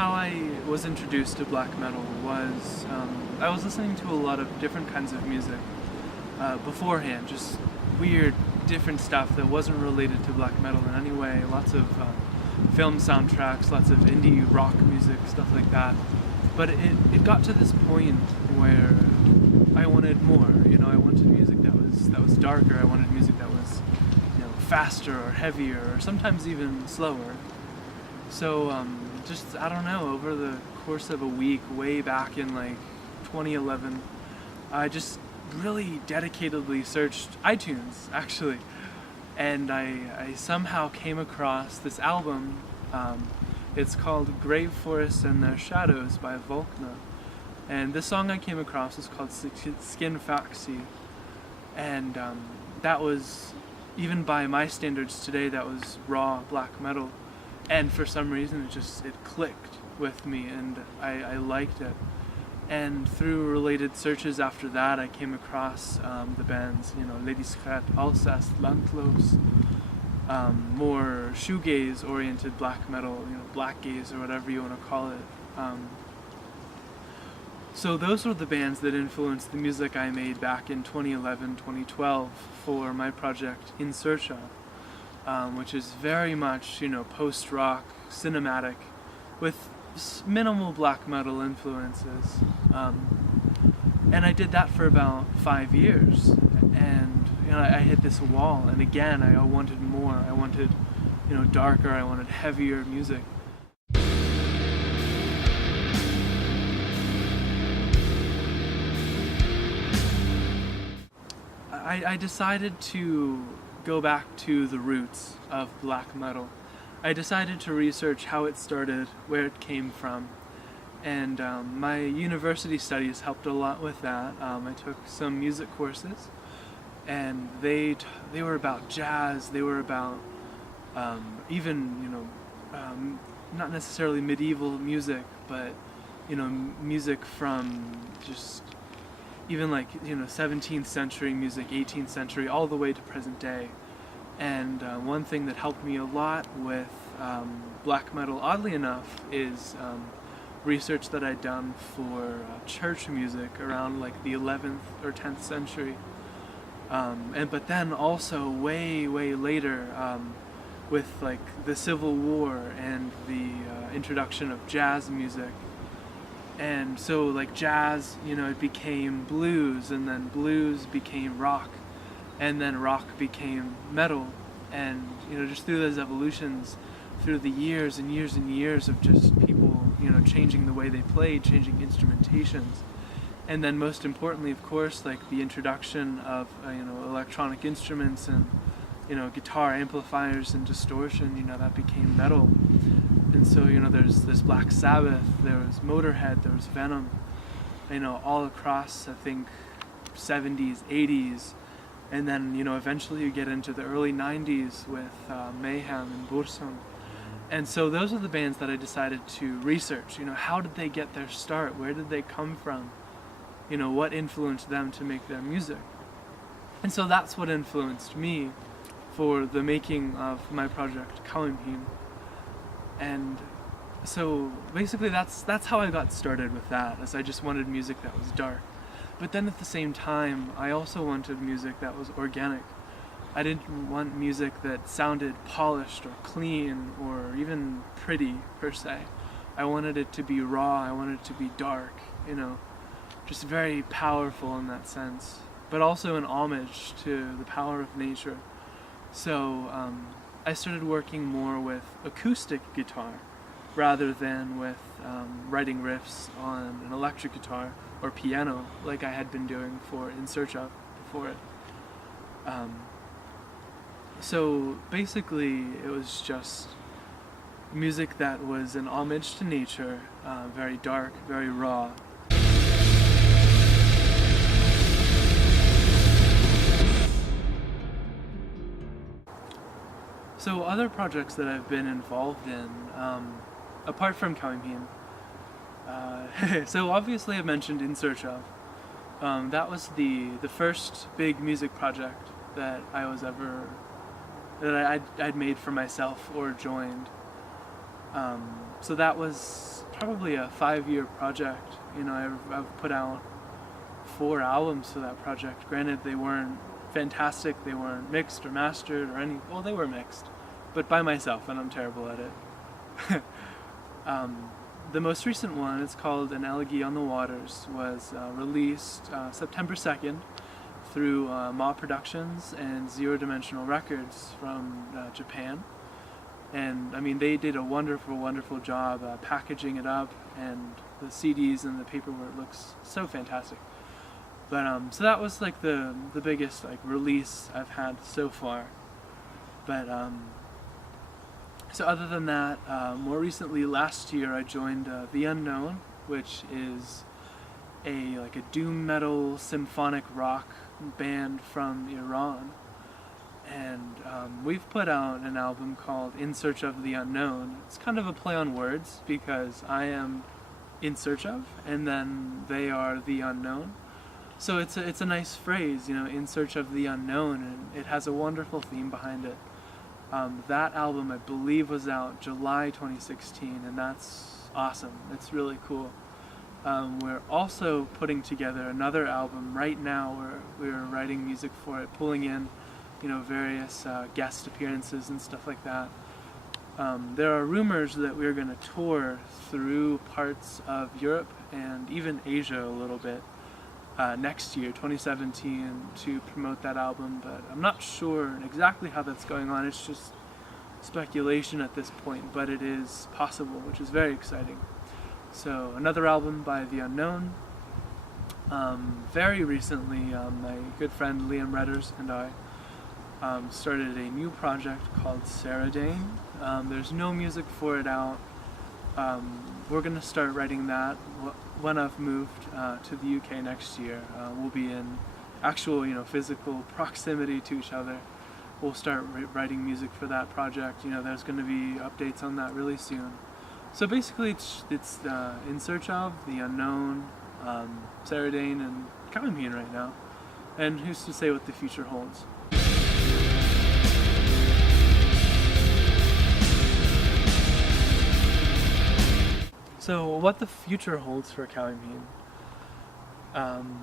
how I was introduced to black metal was I was listening to a lot of different kinds of music beforehand, just weird, different stuff that wasn't related to black metal in any way. Lots of film soundtracks, lots of indie rock music, stuff like that. But it got to this point where I wanted more. I wanted music that was darker. I wanted music that was faster or heavier or sometimes even slower. So just, I don't know, over the course of a week, way back in like 2011, I just really dedicatedly searched iTunes, actually. And I somehow came across this album. It's called Graveforests and Their Shadows by Walknut. And the song I came across is called Skin Faxi. And that was, even by my standards today, that was raw black metal. And for some reason it clicked with me, and I liked it. And through related searches after that, I came across the bands, Lady Scrat, Alsace, Landlos, more shoegaze-oriented black metal, black gaze or whatever you want to call it. So those were the bands that influenced the music I made back in 2011, 2012 for my project In Search Of, which is very much, post-rock, cinematic, with minimal black metal influences. And I did that for about 5 years, and I hit this wall, and again I wanted more. I wanted darker, I wanted heavier music. I decided to go back to the roots of black metal. I decided to research how it started, where it came from, and my university studies helped a lot with that. I took some music courses, and they were about jazz. They were about even not necessarily medieval music, but music from just even like 17th century music, 18th century, all the way to present day. And one thing that helped me a lot with black metal, oddly enough, is research that I'd done for church music around like the 11th or 10th century. But then also way later with like the Civil War and the introduction of jazz music. And so like jazz, it became blues, and then blues became rock, and then rock became metal. And just through those evolutions, through the years and years and years of just people changing the way they played, changing instrumentations, and then most importantly, of course, like the introduction of electronic instruments and guitar amplifiers and distortion, that became metal. And so there's Black Sabbath, there was Motorhead, there was Venom, all across, I think, 70s, 80s. And then, eventually you get into the early 90s with Mayhem and Burzum. And so those are the bands that I decided to research. How did they get their start? Where did they come from? What influenced them to make their music? And so that's what influenced me for the making of my project, Caoimhín. And so basically that's how I got started with that, as I just wanted music that was dark. But then at the same time, I also wanted music that was organic. I didn't want music that sounded polished or clean or even pretty, per se. I wanted it to be raw, I wanted it to be dark, just very powerful in that sense, but also an homage to the power of nature. So I started working more with acoustic guitar rather than with writing riffs on an electric guitar or piano like I had been doing for In Search Of before it. So basically it was just music that was an homage to nature, very dark, very raw. So other projects that I've been involved in, apart from Caoimhín, so obviously I mentioned In Search Of. That was the first big music project that I'd made for myself or joined. So that was probably a 5-year project. You know, I've put out 4 albums for that project. Granted, they weren't fantastic, they weren't mixed or mastered or any, well, they were mixed, but by myself, and I'm terrible at it. The most recent one, it's called An Elegy on the Waters, was released September 2nd through Ma Productions and Zero Dimensional Records from Japan. And I mean, they did a wonderful, wonderful job packaging it up, and the CDs and the paperwork looks so fantastic. But so that was like the biggest like release I've had so far. But so other than that, more recently last year I joined The Unknown, which is a doom metal symphonic rock band from Iran. And we've put out an album called In Search of the Unknown. It's kind of a play on words because I am in search of, and then they are the unknown. So it's a nice phrase, you know, in search of the unknown, and it has a wonderful theme behind it. That album, I believe, was out July 2016, and that's awesome. It's really cool. We're also putting together another album right now. We're writing music for it, pulling in, you know, various guest appearances and stuff like that. There are rumors that we're going to tour through parts of Europe and even Asia a little bit next year, 2017, to promote that album, but I'm not sure exactly how that's going on. It's just speculation at this point, but it is possible, which is very exciting. So another album by The Unknown. Very recently, my good friend Liam Redders and I started a new project called Seradain. There's no music for it out. We're going to start writing that when I've moved to the UK next year. We'll be in actual, you know, physical proximity to each other. We'll start writing music for that project. You know, there's going to be updates on that really soon. So basically, it's In Search of the Unknown, Seradain, and Caoimhín right now. And who's to say what the future holds? So what the future holds for Caoimhín.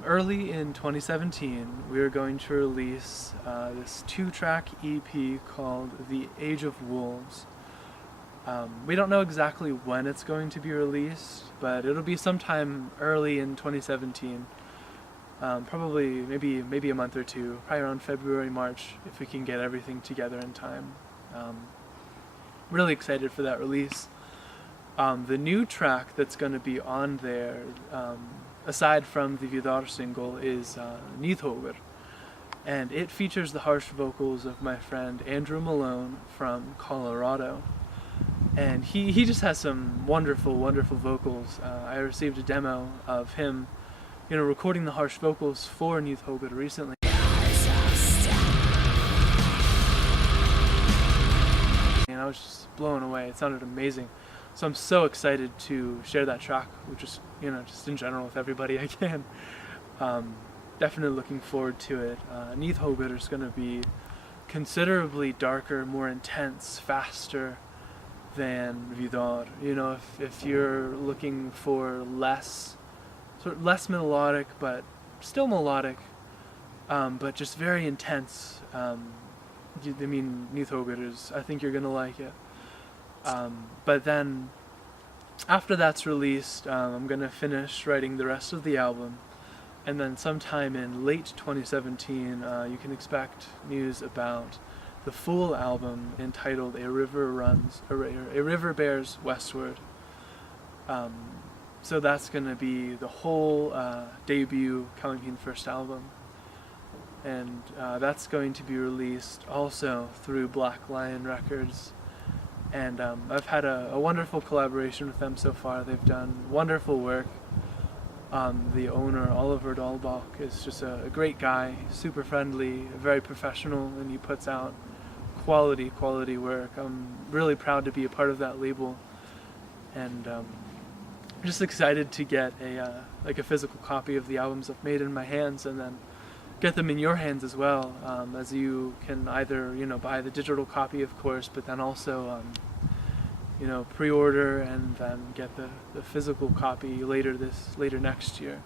Early in 2017, we are going to release this 2-track EP called The Age of Wolves. We don't know exactly when it's going to be released, but it'll be sometime early in 2017. Probably maybe a month or two, probably around February, March, if we can get everything together in time. Really excited for that release. The new track that's going to be on there, aside from the Vidar single, is Nidhoger, and it features the harsh vocals of my friend Andrew Malone from Colorado. And he just has some wonderful, wonderful vocals. I received a demo of him, you know, recording the harsh vocals for Nidhoger recently. And I was just blown away. It sounded amazing. So I'm so excited to share that track, which is, you know, just in general with everybody I can. Definitely looking forward to it. Nidhoger is going to be considerably darker, more intense, faster than Vidar. You know, if you're looking for less melodic, but still melodic, but just very intense, I mean, Nidhoger is, I think you're going to like it. But then, after that's released, I'm going to finish writing the rest of the album, and then sometime in late 2017, you can expect news about the full album entitled A River Bears Westward. So that's going to be the whole debut Caoimhín first album, and that's going to be released also through Black Lion Records. And I've had a wonderful collaboration with them so far. They've done wonderful work. The owner, Oliver Dahlbach, is just a great guy, super friendly, very professional, and he puts out quality work. I'm really proud to be a part of that label, and I'm just excited to get a physical copy of the albums I've made in my hands, and then get them in your hands as well, as you can either, you know, buy the digital copy, of course, but then also pre-order and then get the physical copy later next year.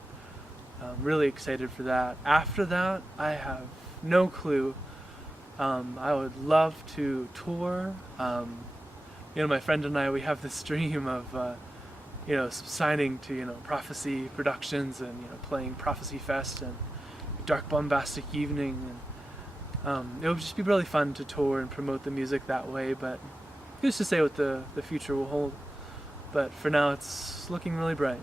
I'm really excited for that. After that, I have no clue. I would love to tour. My friend and I, we have this dream of signing to Prophecy Productions and playing Prophecy Fest and Dark Bombastic Evening, and it would just be really fun to tour and promote the music that way. But who's to say what the future will hold? But for now, it's looking really bright.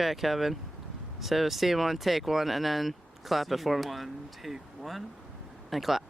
Okay, Kevin. So scene one, take one, and then clap it for me. Scene one, take one. And clap.